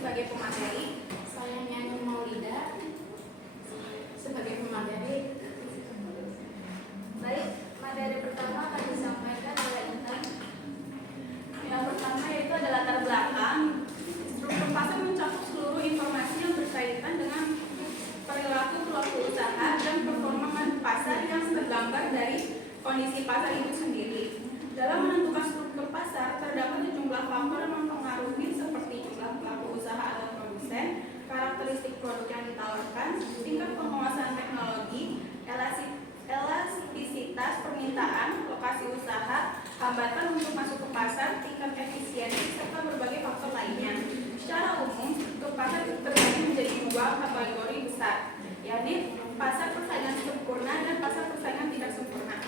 sebagai pemateri, saya Nyanyi Maulida sebagai pemateri. Baik, materi pertama akan disampaikan oleh Intan. Yang pertama yaitu ada latar belakang. Struktur pasar mencakup seluruh informasi yang berkaitan dengan perilaku pelaku usaha dan performa pasar yang tergambar dari kondisi pasar itu sendiri. Dalam menentukan struktur pasar, terdapat sejumlah faktor yang mempengaruhi seperti jumlah pelaku usaha atau produsen, karakteristik produk yang ditawarkan, tingkat penguasaan teknologi, elastisitas permintaan, lokasi usaha, hambatan untuk masuk ke pasar, tingkat efisiensi, serta berbagai faktor lainnya. Secara umum, struktur pasar terbagi menjadi dua kategori besar, yakni pasar persaingan sempurna dan pasar persaingan tidak sempurna.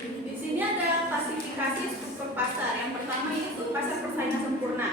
Di sini ada klasifikasi struktur pasar. Yang pertama itu pasar persaingan sempurna.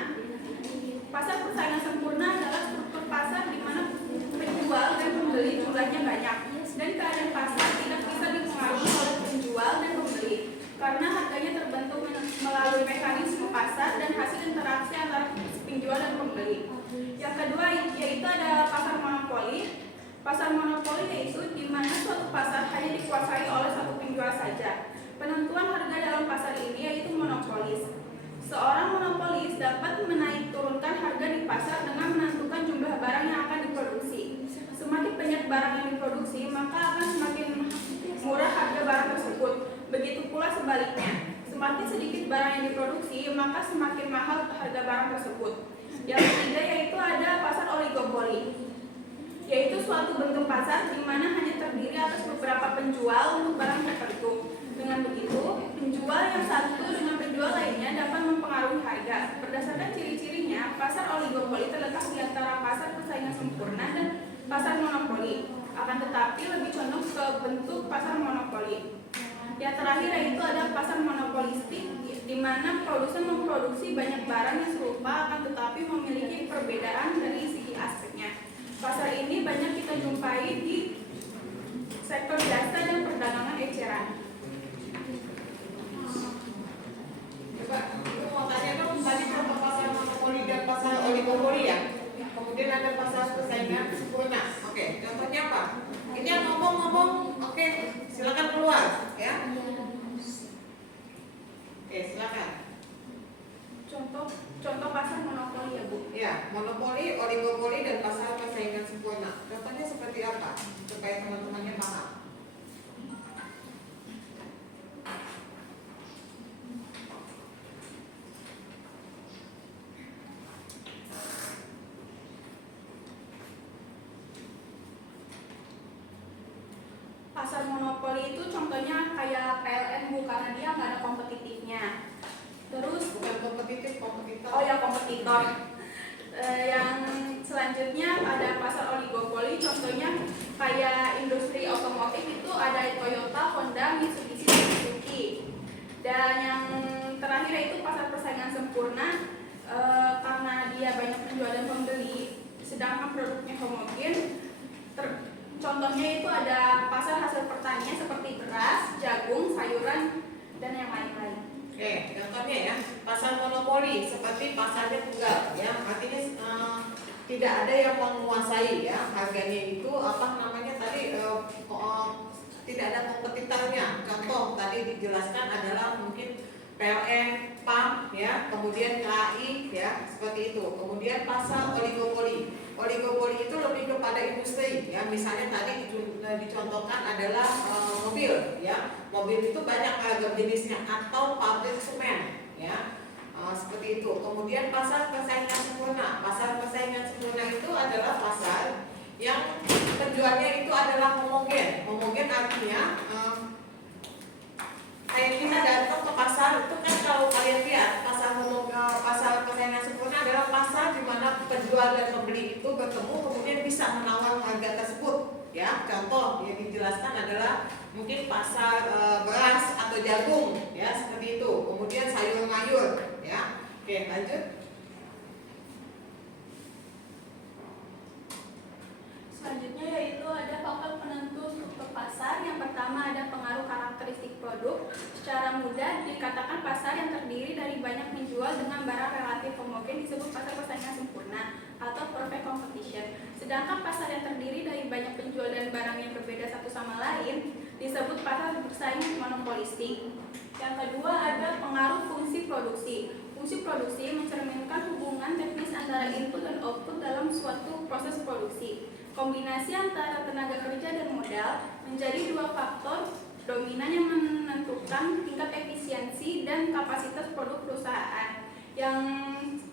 Pasar persaingan sempurna adalah struktur pasar di mana penjual dan pembeli jumlahnya banyak dan keadaan pasar tidak bisa dipengaruhi oleh penjual dan pembeli karena harganya terbentuk melalui mekanisme pasar dan hasil interaksi antara penjual dan pembeli. Yang kedua yaitu ada pasar monopoli. Pasar monopoli yaitu di mana suatu pasar hanya dikuasai oleh satu penjual saja. Penentuan harga dalam pasar ini yaitu monopolis. Seorang monopolis dapat menaik turunkan harga di pasar dengan menentukan jumlah barang yang akan diproduksi. Semakin banyak barang yang diproduksi, maka akan semakin murah harga barang tersebut. Begitu pula sebaliknya. Semakin sedikit barang yang diproduksi, maka semakin mahal harga barang tersebut. Yang ketiga yaitu ada pasar oligopoli, yaitu suatu bentuk pasar di mana hanya terdiri atas beberapa penjual untuk barang tertentu. Dengan begitu, penjual yang satu dengan penjual lainnya dapat mempengaruhi harga. Berdasarkan ciri-cirinya, pasar oligopoli terletak di antara pasar persaingan sempurna dan pasar monopoli. Akan tetapi lebih condong ke bentuk pasar monopoli. Yang terakhir yaitu ada pasar monopolistik, di mana produsen memproduksi banyak barang yang serupa akan tetapi memiliki perbedaan dari segi aspeknya. Pasar ini banyak kita jumpai di sektor jasa dan perdagangan eceran. Coba, aku mau tanya dong, tadi contoh pasar monopoli dan pasar oligopoli ya? Kemudian ada pasar persaingan sempurna. Oke, contohnya apa? Ini yang ngomong-ngomong, oke, silakan keluar ya. Oke, silakan. Contoh pasar monopoli ya Bu? Ya, monopoli, oligopoli dan pasar persaingan sempurna. Contohnya seperti apa? Supaya teman-temannya paham. Pasar monopoli itu contohnya kayak PLN Bu, karena dia nggak ada kompetitifnya. Terus Bukan kompetitif, kompetitor. oh ya kompetitor. Yang selanjutnya ada pasar oligopoli, contohnya kayak industri otomotif itu ada Toyota, Honda, Mitsubishi, dan Suzuki. Dan yang terakhir itu pasar persaingan sempurna, karena dia banyak penjual dan pembeli, sedangkan produknya homogen. Contohnya itu ada pasar hasil pertanian seperti beras, jagung, sayuran, dan yang lain-lain. Oke, contohnya ya, pasar monopoli seperti pasarnya tunggal ya, artinya tidak ada yang menguasai ya, harganya itu apa namanya tadi tidak ada kompetitornya. Contoh tadi dijelaskan adalah mungkin PLN, PAM ya, kemudian KAI ya, seperti itu. Kemudian pasar oligopoli. Oligopoli itu lebih kepada industri ya, misalnya tadi dicontohkan adalah mobil ya. Mobil itu banyak ragam jenisnya atau pabrik semen ya. Seperti itu. Kemudian pasar persaingan sempurna. Pasar persaingan sempurna itu adalah pasar yang penjualnya itu adalah homogen. Homogen artinya kayak kita datang ke pasar itu kan, kalau kalian lihat pasar persaingan sempurna adalah pasar di mana penjual dan pembeli itu bertemu kemudian bisa menawar harga tersebut ya. Contoh yang dijelaskan adalah mungkin pasar beras atau jagung ya, seperti itu. Kemudian sayur-mayur ya. Oke, lanjut. Selanjutnya yaitu ada faktor penentu struktur pasar. Yang pertama ada pengaruh karakteristik produk. Secara mudah dikatakan pasar yang terdiri dari banyak penjual dengan barang relatif homogen disebut pasar persaingan sempurna atau perfect competition. Sedangkan pasar yang terdiri dari banyak penjual dan barang yang berbeda satu sama lain disebut pasar bersaing monopolistik. Yang kedua ada pengaruh fungsi produksi. Fungsi produksi mencerminkan hubungan teknis antara input dan output dalam suatu proses produksi. Kombinasi antara tenaga kerja dan modal menjadi dua faktor dominan yang menentukan tingkat efisiensi dan kapasitas produk perusahaan. Yang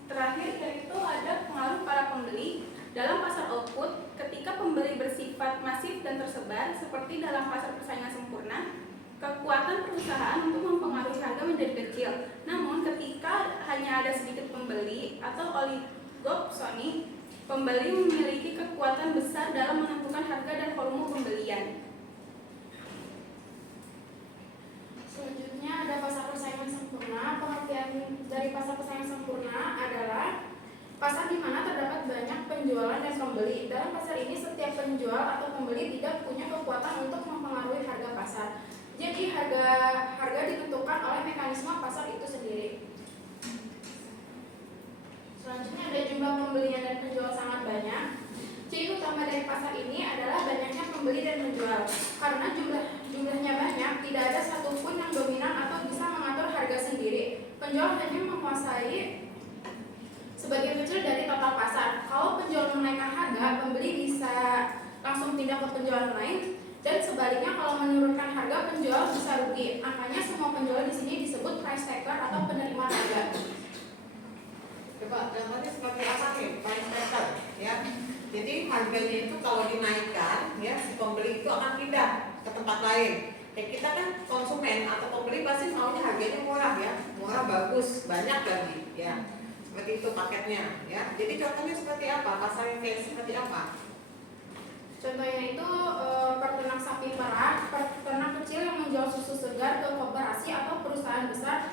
terakhir yaitu ada pengaruh para pembeli. Dalam pasar output, ketika pembeli bersifat masif dan tersebar, seperti dalam pasar persaingan sempurna, kekuatan perusahaan untuk mempengaruhi harga menjadi kecil. Namun ketika hanya ada sedikit pembeli atau oligopsoni, pembeli memiliki kekuatan besar dalam menentukan harga dan volume pembelian. Selanjutnya ada pasar persaingan sempurna. Pengertian dari pasar persaingan sempurna adalah pasar di mana terdapat banyak penjualan dan pembeli. Dalam pasar ini setiap penjual atau pembeli tidak punya kekuatan untuk mempengaruhi harga pasar. Jadi harga ditentukan oleh mekanisme pasar itu sendiri. Selanjutnya ada jumlah pembelian dan penjual sangat banyak. Ciri utama dari pasar ini adalah banyaknya pembeli dan penjual. Karena jumlahnya banyak, tidak ada satupun yang dominan atau bisa mengatur harga sendiri. Penjual hanya menguasai sebagian kecil dari total pasar. Kalau penjual menaikkan harga, pembeli bisa langsung pindah ke penjual lain, dan sebaliknya kalau menurunkan harga, penjual bisa rugi. Makanya semua penjual di sini disebut price taker atau penerima harga. Coba gambarnya seperti apa nih, price taker, ya. Jadi harganya itu kalau dinaikkan, ya si pembeli itu akan pindah ke tempat lain. Ya kita kan konsumen atau pembeli pasti maunya harganya murah ya, murah bagus, banyak lagi, ya. Seperti itu paketnya, ya. Jadi contohnya seperti apa? Pasar yang kayak seperti apa? Contohnya itu peternak sapi perah, peternak kecil yang menjual susu segar ke koperasi atau perusahaan besar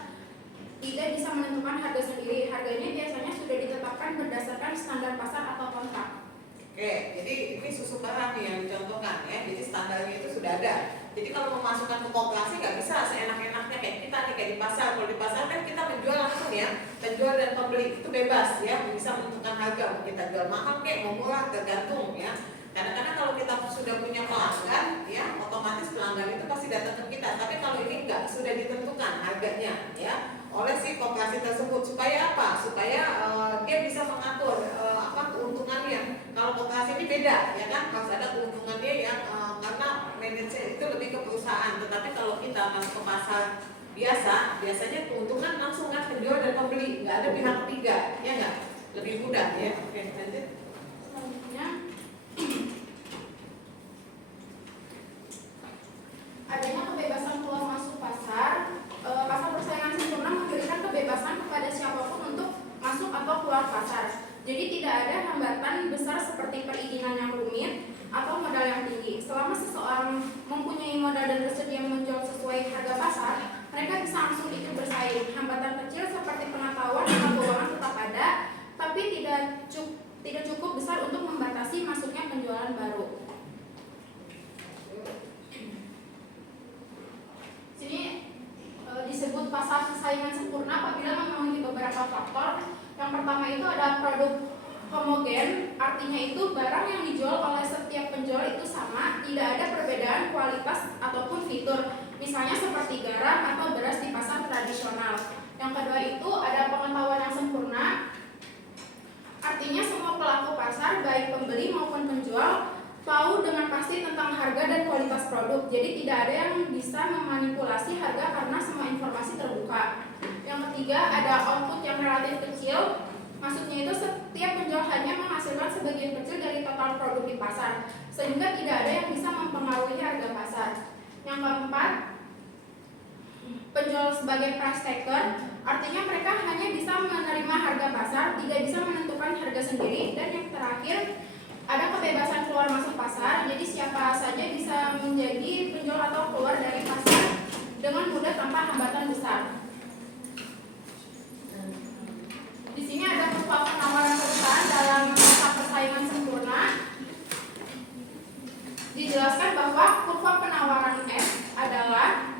tidak bisa menentukan harga sendiri. Harganya biasanya sudah ditetapkan berdasarkan standar pasar atau kontrak. Oke, jadi ini susu perah nih yang dicontohkan ya. Jadi standarnya itu sudah ada. Jadi kalau memasukkan ke koperasi nggak bisa seenak-enaknya kayak kita nih kayak di pasar. Kalau di pasar kan kita menjual langsung ya, penjual dan pembeli itu bebas ya, bisa menentukan harga. Mau kita jual mahal kayak mau murah tergantung ya. Kadang-kadang kalau kita sudah punya pelanggan ya, otomatis pelanggan itu pasti datang ke kita. Tapi kalau ini enggak, sudah ditentukan harganya ya oleh si koperasi tersebut. Supaya apa? Supaya dia bisa mengatur keuntungannya. Kalau koperasi ini beda ya kan, harus ada keuntungannya yang karena manajer itu lebih ke perusahaan. Tetapi kalau kita masuk ke pasar biasanya keuntungan langsung kan penjual dan pembeli, nggak ada pihak ketiga, ya nggak? Lebih mudah ya. Oke, lanjut. Selanjutnya adanya kebebasan keluar masuk pasar. Pasar persaingan sempurna memberikan kebebasan kepada siapapun untuk masuk atau keluar pasar. Jadi tidak ada hambatan besar seperti perizinan yang rumit atau modal yang tinggi. Selama seseorang mempunyai modal dan bersedia menjual sesuai harga pasar, mereka bisa langsung ikut bersaing. Hambatan kecil seperti pengetahuan atau keuangan tetap ada, tapi tidak cukup besar untuk membatasi masuknya penjualan baru. Sini disebut pasar persaingan sempurna apabila memenuhi beberapa faktor. Yang pertama itu ada produk homogen, artinya itu barang yang dijual oleh setiap penjual itu sama, tidak ada perbedaan kualitas ataupun fitur, misalnya seperti garam atau beras di pasar tradisional. Yang kedua itu ada pengetahuan yang sempurna, artinya semua pelaku pasar baik pembeli maupun penjual tahu dengan pasti tentang harga dan kualitas produk, jadi tidak ada yang bisa memanipulasi harga karena semua informasi terbuka. Yang ketiga ada output yang relatif kecil, maksudnya itu setiap penjual hanya menghasilkan sebagian kecil dari total produk di pasar, sehingga tidak ada yang bisa mempengaruhi harga pasar. Yang keempat, penjual sebagai price taker, artinya mereka hanya bisa menerima harga pasar, tidak bisa menentukan harga sendiri. Dan yang terakhir, ada kebebasan keluar masuk pasar, jadi siapa saja bisa menjadi penjual atau keluar dari pasar dengan mudah tanpa hambatan besar. Di sini ada kurva penawaran perusahaan dalam pasar persaingan sempurna. Dijelaskan bahwa kurva penawaran S adalah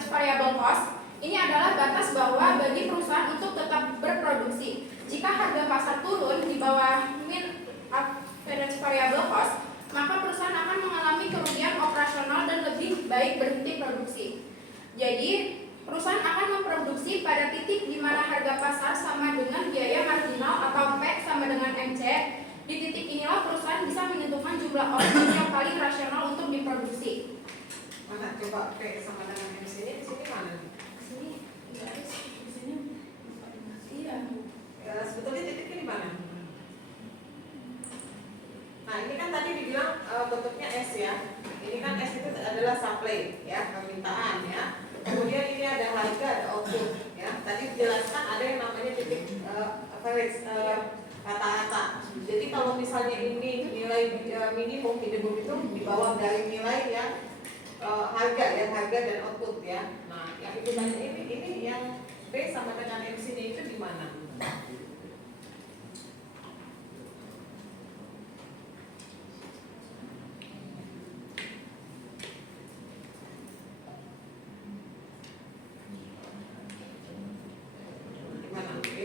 average variable cost. Ini adalah batas bawah bagi perusahaan untuk tetap berproduksi. Jika harga pasar turun di bawah mean average variable cost, maka perusahaan akan mengalami kerugian operasional dan lebih baik berhenti produksi. Jadi, perusahaan akan memproduksi pada titik di mana harga pasar sama dengan biaya marginal atau P sama dengan MC. Di titik inilah perusahaan bisa menentukan jumlah output yang paling rasional untuk diproduksi. Mana coba P sama dengan MC ini di sini mana? Sini nggak ada sih, di sini. Iya. Ya, sebetulnya titiknya di mana? Nah, ini kan tadi dibilang bentuknya S ya. Ini kan S itu adalah supply ya, permintaan ya. Kemudian ini ada harga, ada output ya. Tadi dijelaskan ada yang namanya titik average rata-rata. Jadi kalau misalnya ini nilai minimum itu di bawah dari nilai yang harga dan output ya. Nah, yang itu tadi ini yang B sama dengan MC-nya itu di mana?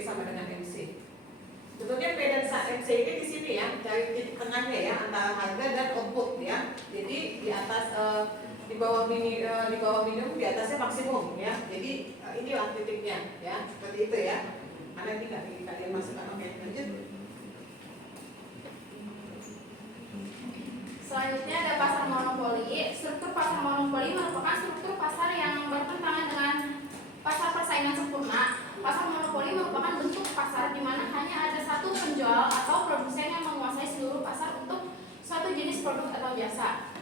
Sama dengan MC. Sebetulnya P dan MC ini di sini ya, dari titik tengahnya ya antara harga dan output ya. Jadi di atas di bawah minimum, di atasnya maksimum ya. Jadi inilah titiknya ya, seperti itu ya. Ada tidak kalian masukkan? Oke, lanjut. Selanjutnya ada pasar monopoli. Struktur pasar monopoli merupakan struktur pasar yang bertentangan dengan pasar persaingan sempurna. Pasar monopoli merupakan bentuk pasar di mana hanya ada satu penjual atau produsen yang menguasai seluruh pasar untuk suatu jenis produk atau jasa.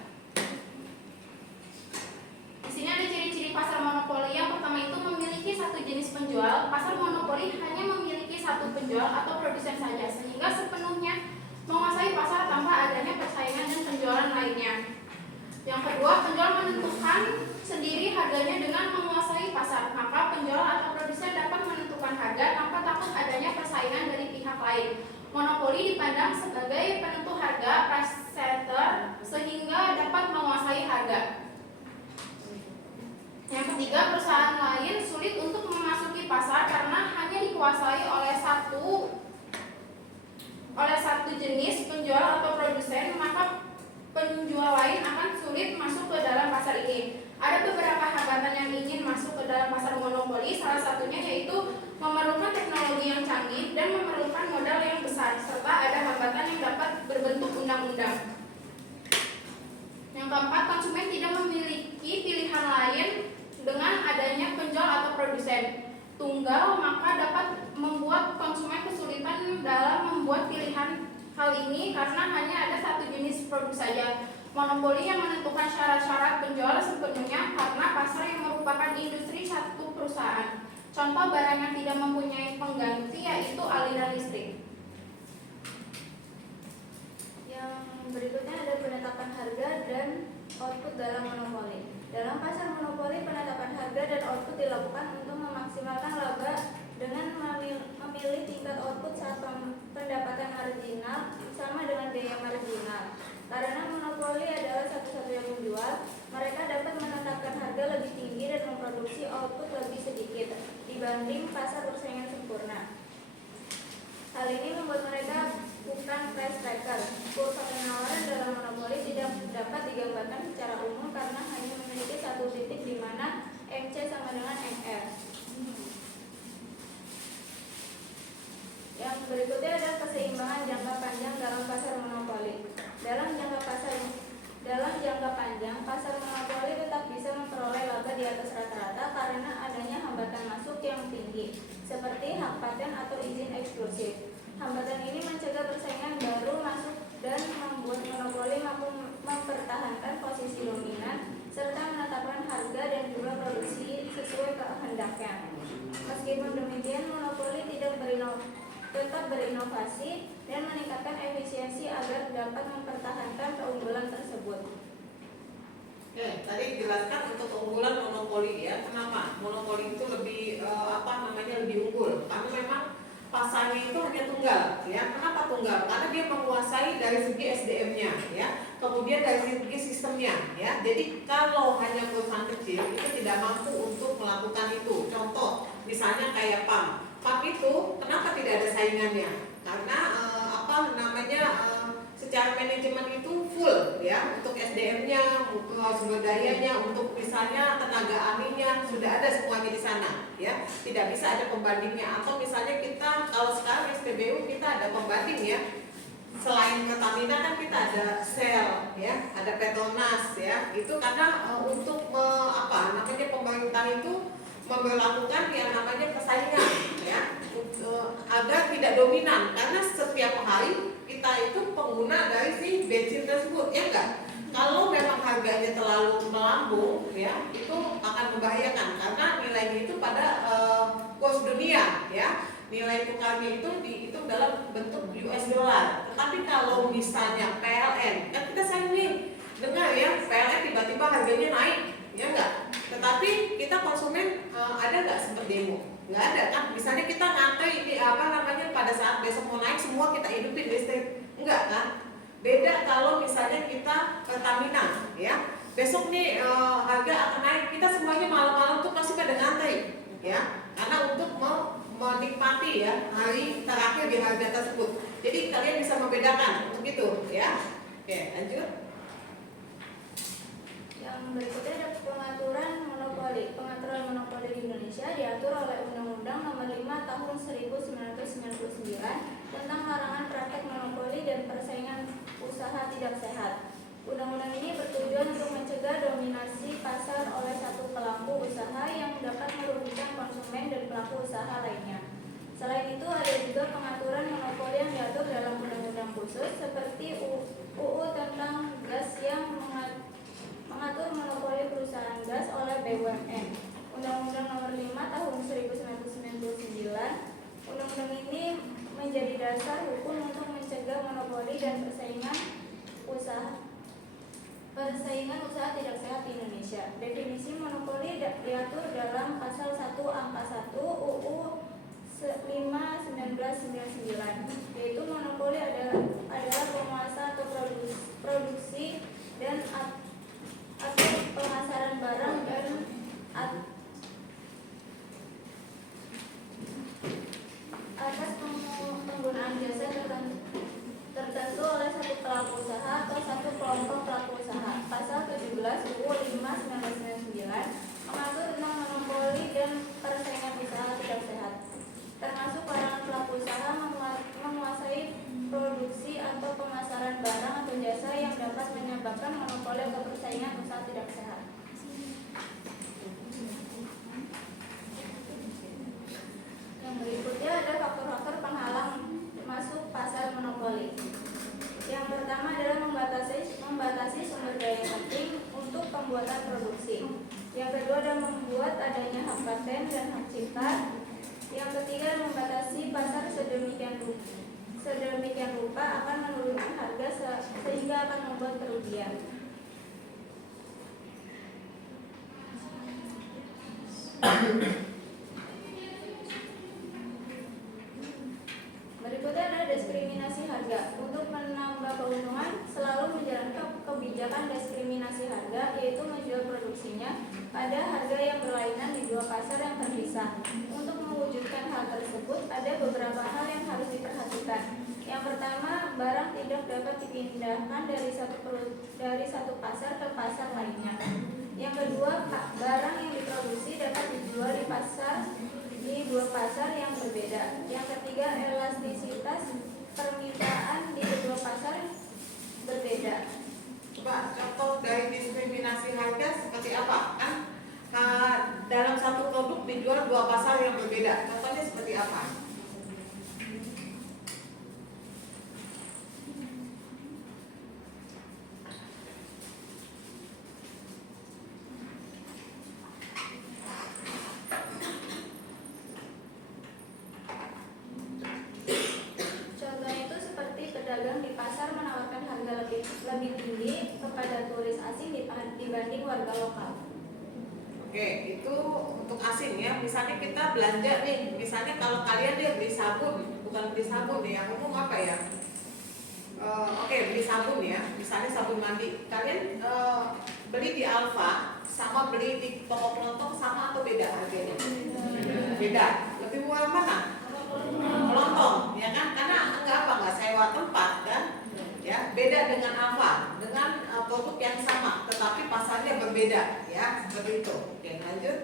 Di sini ada ciri-ciri pasar monopoli. Yang pertama itu memiliki satu jenis penjual. Pasar monopoli hanya memiliki satu penjual atau produsen saja, sehingga sepenuhnya menguasai pasar tanpa adanya persaingan dan penjualan lainnya. Yang kedua, penjual menentukan sendiri harganya dengan menguasai pasar. Maka penjual atau produsen dapat menentukan harga tanpa takut adanya persaingan dari pihak lain. Monopoli dipandang sebagai penentu harga, price setter, sehingga dapat menguasai harga. Yang ketiga, perusahaan lain sulit untuk memasuki pasar karena hanya dikuasai oleh satu jenis penjual atau produsen, maka penjual lain akan sulit masuk ke dalam pasar ini. Ada beberapa hambatan yang ingin masuk ke dalam pasar monopoli, salah satunya yaitu memerlukan teknologi yang canggih dan memerlukan modal yang besar, serta ada hambatan yang dapat berbentuk undang-undang. Yang keempat, konsumen tidak memiliki pilihan lain dengan adanya penjual atau produsen tunggal, maka dapat membuat konsumen kesulitan dalam membuat pilihan. Hal ini karena hanya ada satu jenis produk saja. Monopoli yang menentukan syarat-syarat penjual sepenuhnya karena pasar yang merupakan industri satu perusahaan. Contoh barang yang tidak mempunyai pengganti yaitu aliran listrik. Yang berikutnya ada penetapan harga dan output dalam monopoli. Dalam pasar monopoli, penetapan harga dan output dilakukan untuk memaksimalkan laba dengan memilih tingkat output saat pendapatan marginal sama dengan biaya marginal. Karena monopoli adalah satu-satunya penjual, mereka dapat menetapkan harga lebih tinggi dan memproduksi output lebih sedikit dibanding pasar persaingan sempurna. Hal ini membuat mereka bukan price tracker. Kurva penawaran dalam monopoli tidak dapat digambarkan secara umum karena hanya memiliki satu titik di mana MC sama dengan MR. Yang berikutnya adalah keseimbangan jangka panjang dalam pasar monopoli. Dalam jangka panjang, pasar monopoli tetap bisa memperoleh laba di atas rata-rata karena adanya hambatan masuk yang tinggi, seperti hak paten atau izin eksklusif. Hambatan ini mencegah persaingan baru masuk dan membuat monopoli mampu mempertahankan posisi dominan serta menetapkan harga dan jumlah produksi sesuai kehendaknya. Meskipun demikian, monopoli tetap berinovasi dan meningkatkan efisiensi agar dapat mempertahankan keunggulan tersebut. Tadi dijelaskan untuk keunggulan monopoli ya. Kenapa monopoli itu lebih lebih unggul? Karena memang pasarnya itu hanya tunggal ya. Kenapa tunggal? Karena dia menguasai dari segi SDM-nya ya. kemudian dari segi sistemnya ya. Jadi kalau hanya perusahaan kecil itu tidak mampu untuk melakukan itu. Contoh misalnya kayak PAM itu kenapa tidak ada saingannya? Karena secara manajemen itu full ya, untuk SDM-nya, sumber dayanya, untuk misalnya tenaga ahlinya sudah ada semuanya di sana ya. Tidak bisa ada pembandingnya. Atau misalnya kita kalau sekarang SPBU kita ada pembanding ya. Selain Pertamina kan kita ada Shell ya, ada Petronas ya. Itu karena untuk pemerintah itu memperlakukan yang namanya persaingan ya, agar tidak dominan, karena setiap hari kita itu pengguna dari si bensin tersebut ya enggak. Kalau memang harganya terlalu melambung ya, itu akan membahayakan karena nilainya itu pada kurs dunia ya. Nilai tukarnya itu dihitung dalam bentuk US dollar. Tetapi kalau misalnya PLN, kan kita sering nih dengar ya, PLN tiba-tiba harganya naik, ya enggak? Tetapi kita konsumen ada nggak sempat demo? Nggak ada kan? Misalnya kita ngantri ini pada saat besok mau naik semua kita hidupin listrik, enggak kan? Beda kalau misalnya kita Pertamina, ya besok nih harga akan naik, kita semuanya malam-malam tuh pasti pada ngantri, ya, karena untuk menikmati ya hari terakhir di harga tersebut. Jadi kalian bisa membedakan untuk itu, ya. Oke, lanjut. Yang berikutnya ada pengaturan monopoli. Pengaturan monopoli di Indonesia diatur oleh Undang-Undang Nomor 5 Tahun 1999 tentang larangan praktek monopoli dan persaingan usaha tidak sehat. Undang-undang ini bertujuan untuk mencegah dominasi pasar oleh satu pelaku usaha yang dapat merugikan konsumen dan pelaku usaha lainnya. Selain itu ada juga pengaturan monopoli yang diatur dalam undang-undang khusus seperti UU tentang gas yang mengatur monopoli perusahaan gas oleh BUMN. Undang-Undang Nomor 5 Tahun 1999. Undang-undang ini menjadi dasar hukum untuk mencegah monopoli dan persaingan usaha tidak sehat di Indonesia. Definisi monopoli diatur dalam pasal 1 angka 1 UU 5/1999, yaitu monopoli adalah penguasa atau produksi dan atau pemasaran barang dan atas penggunaan jasa tertentu oleh satu pelaku usaha atau satu kelompok pelaku usaha. Pasal 17 UU 5/1999 mengatur tentang monopoli dan persaingan usaha tidak sehat, termasuk larangan pelaku usaha menguasai produksi atau pemasaran barang atau jasa yang dapat menyebabkan monopoli atau persaingan usaha tidak sehat. Yang berikutnya ada faktor-faktor penghalang masuk pasar monopoli. Yang pertama adalah membatasi sumber daya penting untuk pembuatan produksi. Yang kedua adalah membuat adanya hak paten dan hak cipta. Yang ketiga membatasi pasar sedemikian rupa akan menurunkan harga sehingga akan membuat kerugian. Berikutnya adalah diskriminasi harga. Untuk menambah keuntungan, selalu menjalankan kebijakan diskriminasi harga, yaitu menjual produksinya pada harga yang berlainan di dua pasar yang terpisah. Untuk mewujudkan hal tersebut, ada beberapa hal yang harus diperhatikan. Yang pertama, barang tidak dapat dipindahkan dari satu pasar ke pasar lainnya. Yang kedua, barang yang diproduksi dapat dijual di dua pasar yang berbeda. Yang ketiga, elastisitas permintaan di kedua pasar berbeda. Coba contoh dari diskriminasi harga seperti apa? Kan dalam satu produk dijual dua pasar yang berbeda. Contohnya seperti apa? Pedagang di pasar menawarkan harga lebih tinggi kepada turis asing dibanding warga lokal. Oke, itu untuk asing ya. Misalnya kita belanja nih, misalnya kalau kalian beli sabun, bukan beli sabun nih, yang umum apa ya? oke, beli sabun ya, misalnya sabun mandi, kalian beli di Alfa sama beli di toko kelontong sama atau beda harganya? Beda. Lebih murah mana? Kelontong, ya kan? Karena nggak sewa tempat kan? Ya, beda dengan Alfa, dengan produk yang sama, tetapi pasarnya berbeda, ya, seperti itu. Oke, lanjut.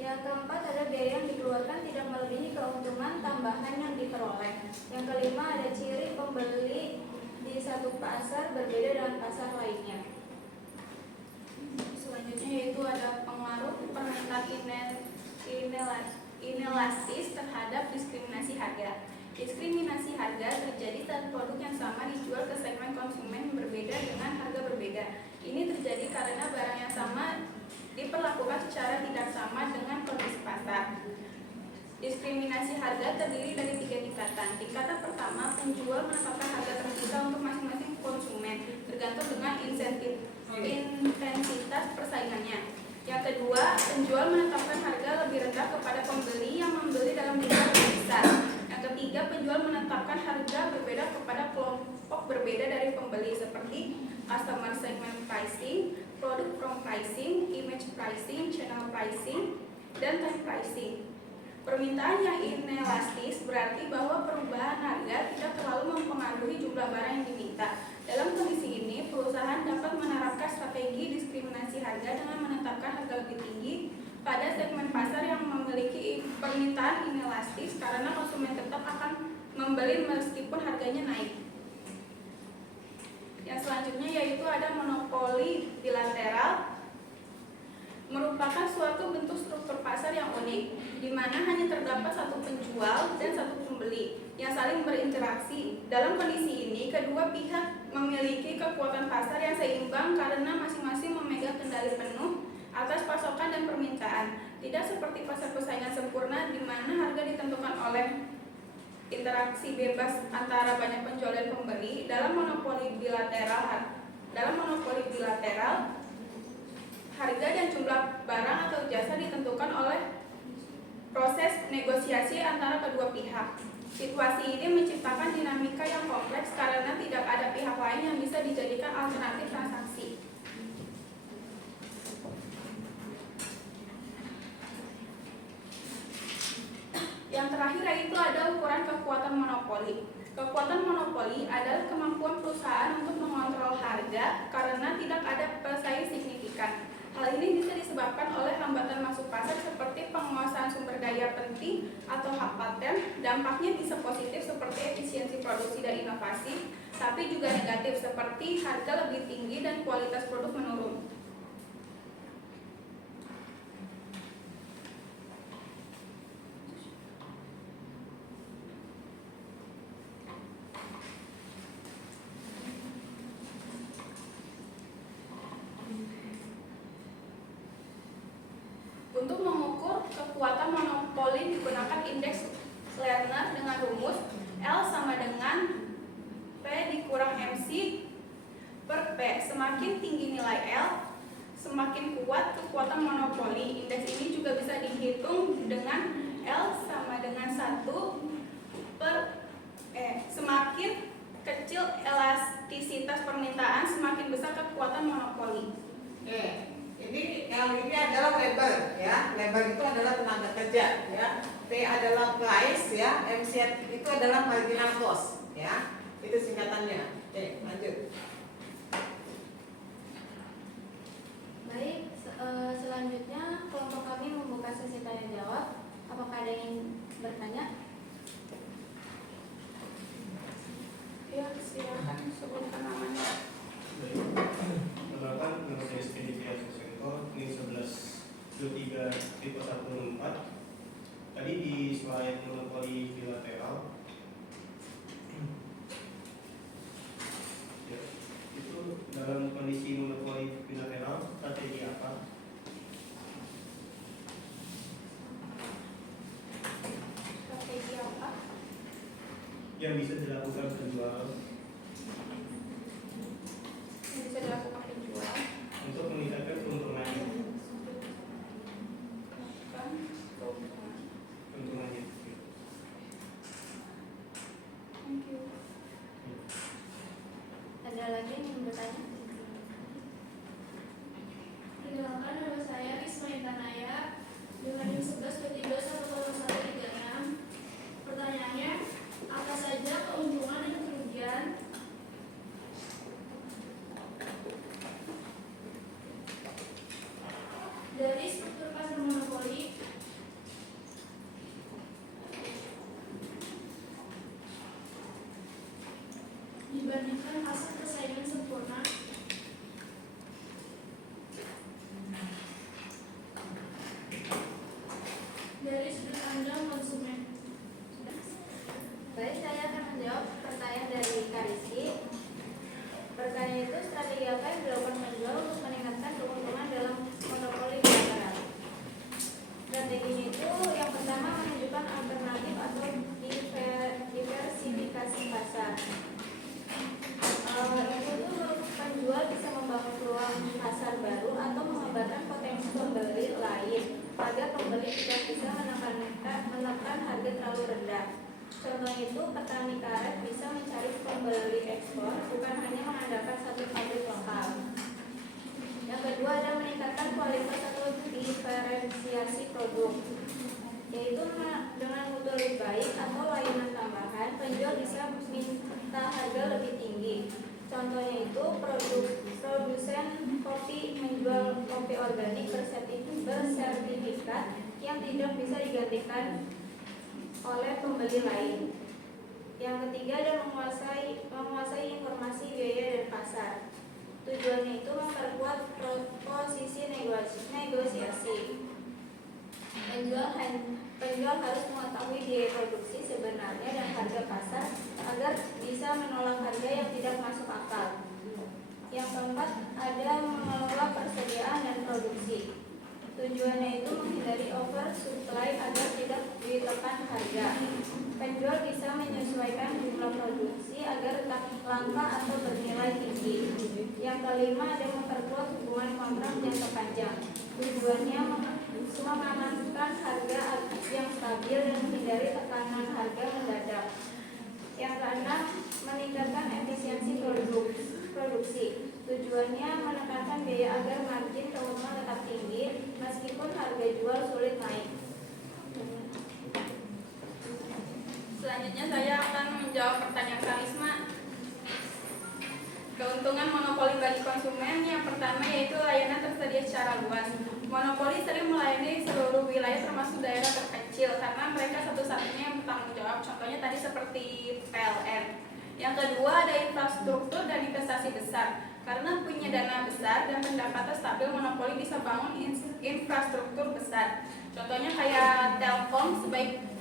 Yang keempat ada biaya yang dikeluarkan tidak melebihi keuntungan tambahan yang diperoleh. Yang kelima ada ciri pembeli di satu pasar berbeda dengan pasar lainnya. Selanjutnya yaitu ada pengaruh permintaan inelastis terhadap diskriminasi harga. Diskriminasi harga terjadi saat produk yang sama dijual ke segmen konsumen yang berbeda dengan harga berbeda. Ini terjadi karena barang yang sama diperlakukan secara tidak sama dengan kondisi pasar. Diskriminasi harga terdiri dari 3 tingkatan. Tingkatan pertama, penjual menetapkan harga terbuka untuk masing-masing konsumen tergantung dengan intensitas persaingannya. Yang kedua, penjual menetapkan harga lebih rendah kepada pembeli yang membeli dalam jumlah lebih besar. Yang ketiga, penjual menetapkan harga berbeda kepada kelompok berbeda dari pembeli seperti customer segment pricing, product from pricing, image pricing, channel pricing, dan time pricing. Permintaan yang inelastis berarti bahwa perubahan harga tidak terlalu mempengaruhi jumlah barang yang diminta. Dalam kondisi ini, perusahaan dapat menerapkan strategi diskriminasi harga dengan menetapkan harga lebih tinggi pada segmen pasar yang memiliki permintaan inelastis karena konsumen tetap akan membeli meskipun harganya naik. Yang selanjutnya yaitu ada monopoli bilateral, merupakan suatu bentuk struktur pasar yang unik, di mana hanya terdapat satu penjual dan satu pembeli yang saling berinteraksi. Dalam kondisi ini, kedua pihak memiliki kekuatan pasar yang seimbang karena masing-masing memegang kendali penuh atas pasokan dan permintaan. Tidak seperti pasar persaingan sempurna, di mana harga ditentukan oleh interaksi bebas antara banyak penjual dan pembeli. Dalam monopoli bilateral, harga dan jumlah barang atau jasa ditentukan oleh proses negosiasi antara kedua pihak. Situasi ini menciptakan dinamika yang kompleks karena tidak ada pihak lain yang bisa dijadikan alternatif transaksi. Yang terakhir yaitu ada ukuran kekuatan monopoli. Kekuatan monopoli adalah kemampuan perusahaan untuk mengontrol harga karena tidak ada pesaing signifikan. Hal ini bisa disebabkan oleh hambatan masuk pasar seperti penguasaan sumber daya penting atau hak paten. Dampaknya bisa positif seperti efisiensi produksi dan inovasi, tapi juga negatif seperti harga lebih tinggi dan kualitas produk menurun. Untuk mengukur kekuatan monopoli digunakan indeks Lerner dengan rumus L sama dengan P dikurang MC per P. Semakin tinggi nilai L, semakin kuat kekuatan monopoli. Indeks ini juga bisa dihitung dengan L sama dengan 1 per E. Semakin kecil elastisitas permintaan, semakin besar kekuatan monopoli. Ini yang ini adalah labor ya. Labor itu adalah tenaga kerja ya. P adalah price ya. MC itu adalah marginal cost ya. Itu singkatannya. Oke, lanjut. Baik, selanjutnya kelompok kami membuka sesi tanya jawab. Apakah ada yang bertanya? Ya, silakan sebutkan namanya. Perkenalkan, nama saya Spediti Asusento, ini 1123 tipe 14. Tadi di slide monopoli bilateral, ya, itu dalam kondisi monopoli bilateral strategi apa? Strategi apa? Yang bisa dilakukan penjual Yang bisa dilakukan penjual untuk meningkatkan keuntungannya. Keuntungannya. Oke. menawarkan harga terlalu rendah. Contohnya itu, petani karet bisa mencari pembeli ekspor, bukan hanya mengandalkan satu pabrik lokal. Yang kedua ada meningkatkan kualitas atau diferensiasi produk, yaitu dengan mutu lebih baik atau layanan tambahan, penjual bisa minta harga lebih tinggi. Contohnya itu, produsen kopi menjual kopi organik bersertifikat yang tidak bisa digantikan oleh pembeli lain. Yang ketiga ada menguasai informasi biaya dan pasar. Tujuannya itu memperkuat posisi negosiasi. Penjual harus mengetahui biaya produksi sebenarnya dan harga pasar agar bisa menolak harga yang tidak masuk akal. Yang keempat ada mengelola persediaan dan produksi. Tujuannya itu menghindari oversupply agar tidak ditekan harga. Penjual bisa menyesuaikan jumlah produksi agar tetap langka atau bernilai tinggi. Yang kelima ada memperkuat hubungan kontrak jangka panjang. Tujuannya mengamankan harga yang stabil dan menghindari tekanan harga mendadak. Yang keenam meningkatkan efisiensi produksi. Tujuannya menekankan biaya agar margin keuntungan tetap tinggi meskipun harga jual sulit naik. Selanjutnya saya akan menjawab pertanyaan Karisma. Keuntungan monopoli bagi konsumen yang pertama yaitu layanan tersedia secara luas. Monopoli sering melayani seluruh wilayah termasuk daerah terkecil karena mereka satu-satunya yang bertanggung jawab. Contohnya tadi seperti PLN. Yang kedua ada infrastruktur dan investasi besar. Karena punya dana besar dan pendapatan stabil, monopoli bisa bangun infrastruktur besar. Contohnya kayak Telkom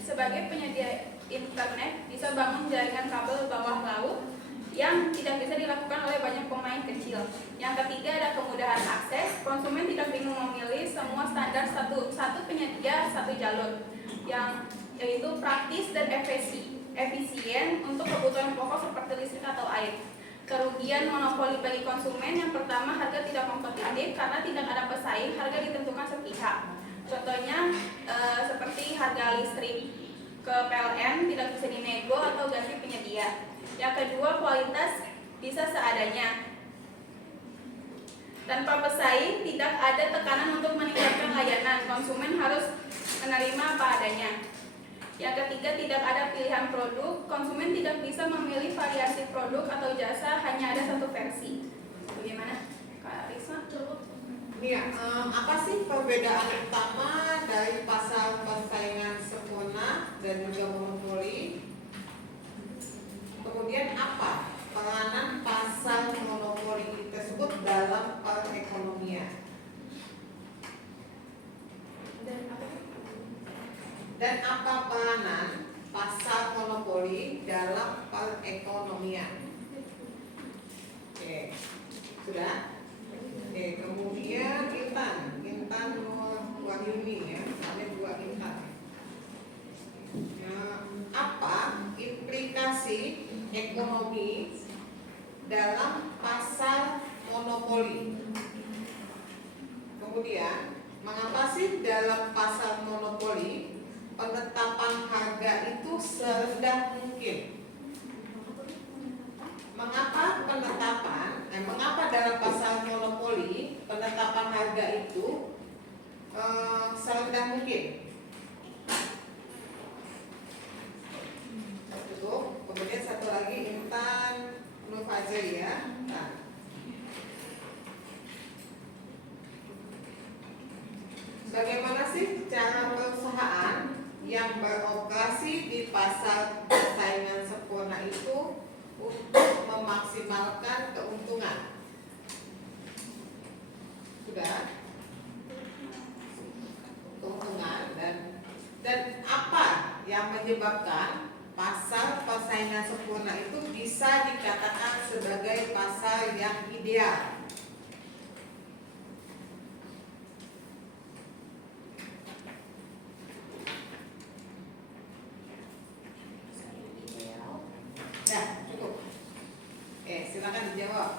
sebagai penyedia internet bisa bangun jaringan kabel bawah laut yang tidak bisa dilakukan oleh banyak pemain kecil. Yang ketiga ada kemudahan akses. Konsumen tidak bingung memilih, semua standar satu penyedia satu jalur, yang yaitu praktis dan efisien untuk kebutuhan pokok seperti listrik atau air. Kerugian monopoli bagi konsumen yang pertama harga tidak kompetitif karena tidak ada pesaing, harga ditentukan sepihak. Contohnya seperti harga listrik ke PLN tidak bisa dinego atau ganti penyedia. Yang kedua kualitas bisa seadanya. Tanpa pesaing tidak ada tekanan untuk meningkatkan layanan, konsumen harus menerima apa adanya. Yang ketiga, tidak ada pilihan produk. Konsumen tidak bisa memilih variasi produk atau jasa, hanya ada satu versi. Bagaimana, Kak Risma? Iya, apa sih perbedaan utama dari pasar persaingan sempurna dan juga monopoli? Kemudian apa peranan pasar monopoli tersebut dalam perekonomian? Dan apa peranan pasar monopoli dalam perekonomian? Oke, sudah? Oke, kemudian Intan Wahyuni ya, ada dua Intan. Apa implikasi ekonomi dalam pasar monopoli? Kemudian, mengapa sih dalam pasar monopoli penetapan harga itu serendah mungkin? Mengapa dalam pasar monopoli penetapan harga itu serendah mungkin? Cukup. Kemudian satu lagi Intan Nurfazil ya. Nah. Bagaimana sih cara perusahaan yang beroperasi di pasar persaingan sempurna itu untuk memaksimalkan keuntungan? Sudah? Keuntungan dan apa yang menyebabkan pasar persaingan sempurna itu bisa dikatakan sebagai pasar yang ideal? Nah, cukup. Silakan dijawab.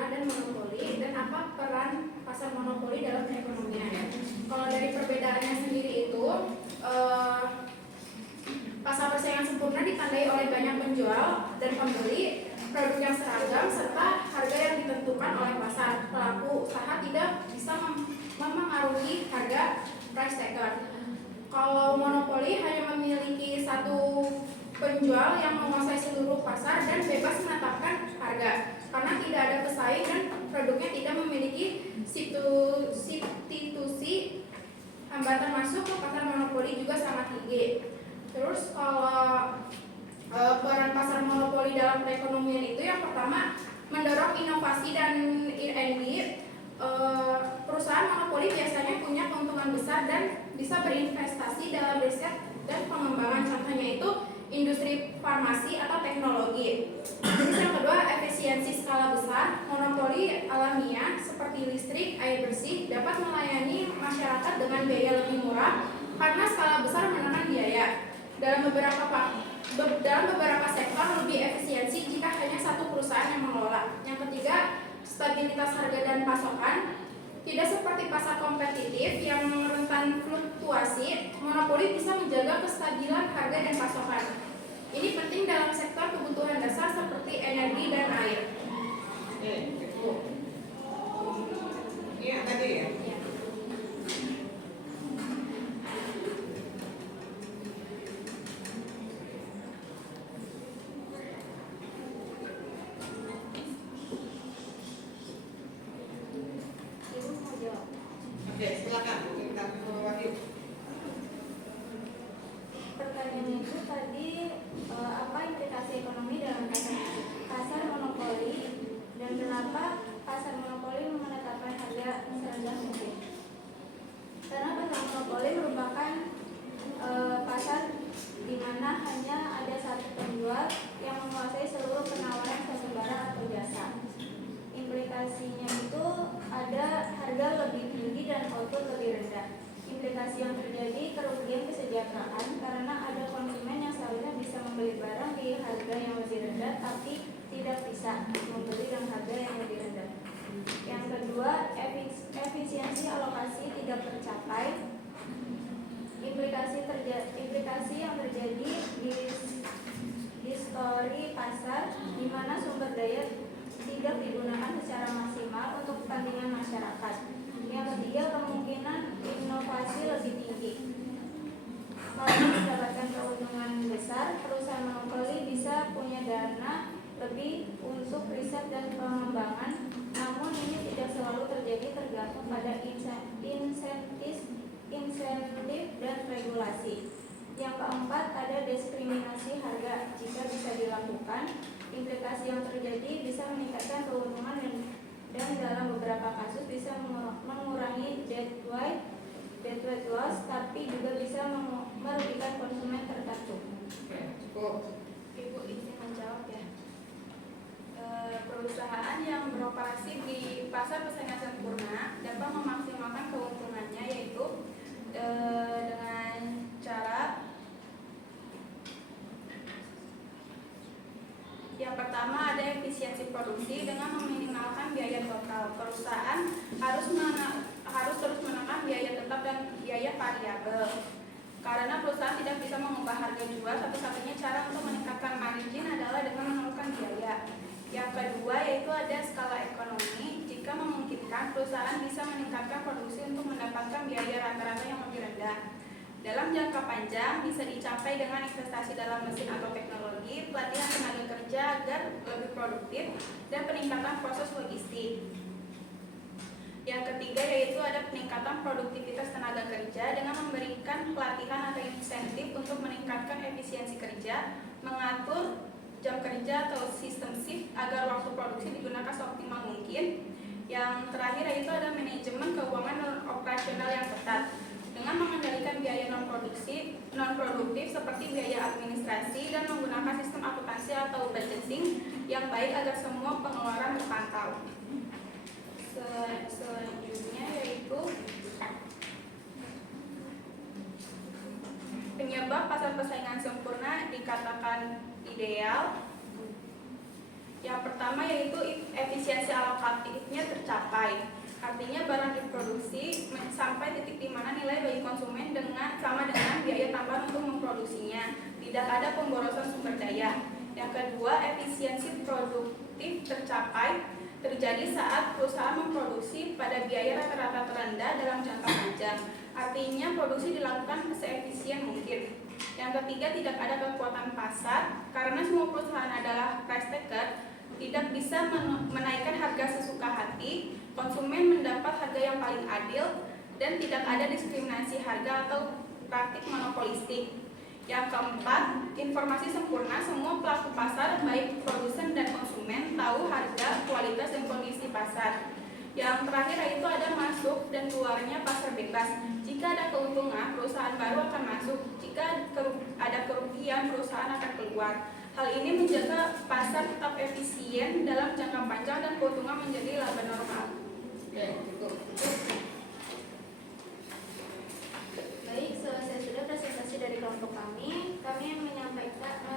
sempurna dan monopoli, dan apa peran pasar monopoli dalam perekonomian. Kalau dari perbedaannya sendiri itu, pasar persaingan sempurna ditandai oleh banyak penjual dan pembeli, produk yang seragam, serta harga yang ditentukan oleh pasar. Pelaku usaha tidak bisa memengaruhi harga price taker. Kalau monopoli hanya memiliki satu penjual yang menguasai seluruh pasar dan bebas menetapkan harga karena tidak ada pesaing dan produknya tidak memiliki substitusi. Hambatan masuk ke pasar monopoli juga sangat tinggi. Terus kalau peran pasar monopoli dalam perekonomian itu, yang pertama mendorong inovasi dan R&D. Perusahaan monopoli biasanya punya keuntungan besar dan bisa berinvestasi dalam riset dan pengembangan. Contohnya itu industri farmasi atau teknologi. Terus yang kedua, efisiensi skala besar. Monopoli alamiah seperti listrik, air bersih dapat melayani masyarakat dengan biaya lebih murah karena skala besar menekan biaya. Dalam beberapa sektor lebih efisiensi jika hanya satu perusahaan yang mengelola. Yang ketiga, stabilitas harga dan pasokan. Tidak seperti pasar kompetitif yang rentan fluktuasi, monopoli bisa menjaga kestabilan harga dan pasokan. Ini penting dalam sektor kebutuhan dasar seperti energi dan air. Iya tadi ya. Ibu mau jawab? Oke, silakan kita Wahyu. Pertanyaannya itu tadi apa implikasi ekonomi dalam pasar monopoli dan kenapa pasar monopoli menetapkan harga serendah mungkin? Karena pasar monopoli merupakan pasar di mana hanya ada satu penjual yang menguasai seluruh penawaran suatu barang atau jasa. Implikasinya itu ada harga lebih tinggi dan output lebih rendah. Implikasi yang terjadi kerugian kesejahteraan karena ada konsumen yang seharusnya bisa membeli barang di harga yang lebih rendah tapi tidak bisa membeli dengan harga yang lebih rendah. Yang kedua, efisiensi alokasi tidak tercapai. Implikasi yang terjadi di distorsi pasar di mana sumber daya tidak digunakan secara maksimal untuk kepentingan masyarakat. Yang ketiga, kemungkinan inovasi lebih tinggi. Kalau mendapatkan keuntungan besar, perusahaan monopoli bisa punya dana lebih untuk riset dan pengembangan. Namun ini tidak selalu terjadi, tergantung pada insentif dan regulasi. Yang keempat, ada diskriminasi harga. Jika bisa dilakukan, implikasi yang terjadi bisa meningkatkan keuntungan dan dalam beberapa kasus bisa mengurangi deadweight loss, tapi juga bisa merugikan konsumen tertentu. Cukup. Ibu izin menjawab ya. Perusahaan yang beroperasi di pasar persaingan sempurna dapat memaksimalkan keuntungannya, yaitu dengan cara yang pertama ada efisiensi produksi dengan meminimalkan biaya total. Perusahaan harus terus menekan biaya tetap dan biaya variabel. Karena perusahaan tidak bisa mengubah harga jual, satu-satunya cara untuk meningkatkan margin adalah dengan menurunkan biaya. Yang kedua yaitu ada skala ekonomi. Jika memungkinkan, perusahaan bisa meningkatkan produksi untuk mendapatkan biaya rata-rata yang lebih rendah. Dalam jangka panjang bisa dicapai dengan investasi dalam mesin atau teknologi, pelatihan tenaga kerja agar lebih produktif, dan peningkatan proses logistik. Yang ketiga yaitu ada peningkatan produktivitas tenaga kerja dengan memberikan pelatihan atau insentif untuk meningkatkan efisiensi kerja, mengatur jam kerja atau sistem shift agar waktu produksi digunakan seoptimal mungkin. Yang terakhir yaitu ada manajemen keuangan non operasional yang ketat dengan mengendalikan biaya non produktif seperti biaya administrasi dan menggunakan sistem akuntansi atau budgeting yang baik agar semua pengeluaran terpantau. Selanjutnya yaitu penyebab pasar persaingan sempurna dikatakan ideal. Yang pertama pertama yaitu efisiensi alokatifnya tercapai. Artinya barang diproduksi sampai titik di mana nilai bagi konsumen sama dengan biaya tambahan untuk memproduksinya. Tidak ada pemborosan sumber daya. Yang kedua, efisiensi produktif tercapai terjadi saat perusahaan memproduksi pada biaya rata-rata terendah dalam jangka panjang. Artinya produksi dilakukan seefisien mungkin. Yang ketiga, tidak ada kekuatan pasar karena semua perusahaan adalah price taker, tidak bisa menaikkan harga sesuka hati, konsumen mendapat harga yang paling adil, dan tidak ada diskriminasi harga atau praktik monopolistik. Yang keempat, informasi sempurna, semua pelaku pasar baik produsen dan konsumen tahu harga, kualitas, dan kondisi pasar. Yang terakhir yaitu ada masuk dan keluarnya pasar bebas. Jika ada keuntungan, perusahaan baru akan masuk. Jika ada kerugian, perusahaan akan keluar. Hal ini menjaga pasar tetap efisien dalam jangka panjang dan keuntungan menjadi laba normal. Oke, cukup. Baik, selesai sudah presentasi dari kelompok kami. Kami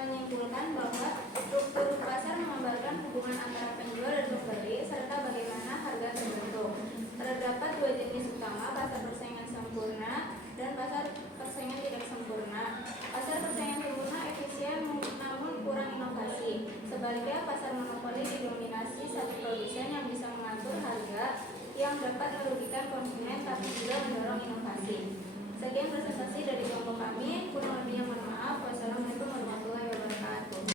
menyimpulkan bahwa struktur pasar menggambarkan hubungan antara penjual dan pembeli serta bagaimana harga terbentuk. Terdapat dua jenis utama, pasar persaingan sempurna dan pasar persaingan tidak sempurna. Pasar persaingan sempurna efisien namun kurang inovasi. Sebaliknya, pasar monopoli didominasi satu produsen yang bisa mengatur harga yang dapat merugikan konsumen tapi juga mendorong inovasi. Sekian presentasi dari kelompok kami. Kurang lebihnya mohon maaf. Wassalamualaikum